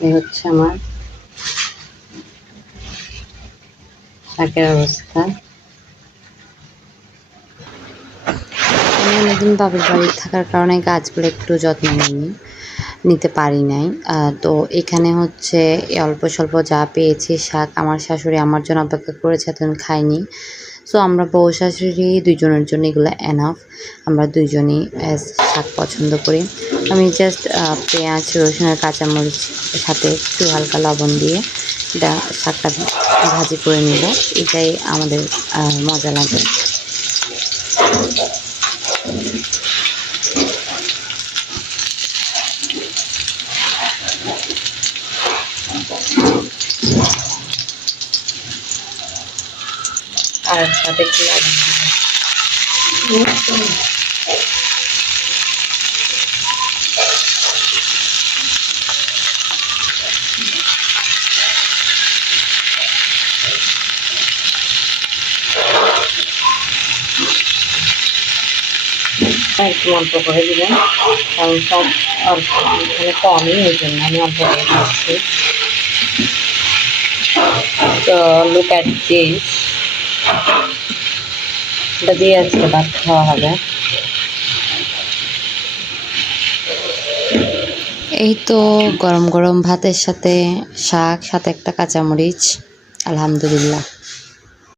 এই হচ্ছে আমার শাকের অবস্থা। আমি অনেকদিন বাবার বাড়ি থাকার কারণে গাছগুলো একটু যত্ন নিতে পারি নাই। তো এখানে হচ্ছে অল্প স্বল্প যা পেয়েছি শাক, আমার শাশুড়ি আমার জন্য অপেক্ষা করেছে, এতদিন খাইনি। সো আমরা বউ শাশুড়ি দুইজনের জন্য এগুলো এনাফ। আমরা দুইজনই শাক পছন্দ করি। আমি জাস্ট পেঁয়াজ, রসুন আর কাঁচামরিচ সাথে একটু হালকা লবণ দিয়ে শাকটা ভাজি করে নিব। এটাই আমাদের মজা লাগে। আর সাথে একটু লবণ দিব। একটু অল্প করে দিবেন, কারণ সব অল্প এখানে কমই, এই জন্য আমি অল্প করে দিচ্ছি। তো লুক অ্যাট দিস, এটা দিয়ে আজকে ভাত খাওয়া হবে। এই তো গরম গরম ভাতের সাথে শাক, সাথে একটা কাঁচামরিচ, আলহামদুলিল্লাহ।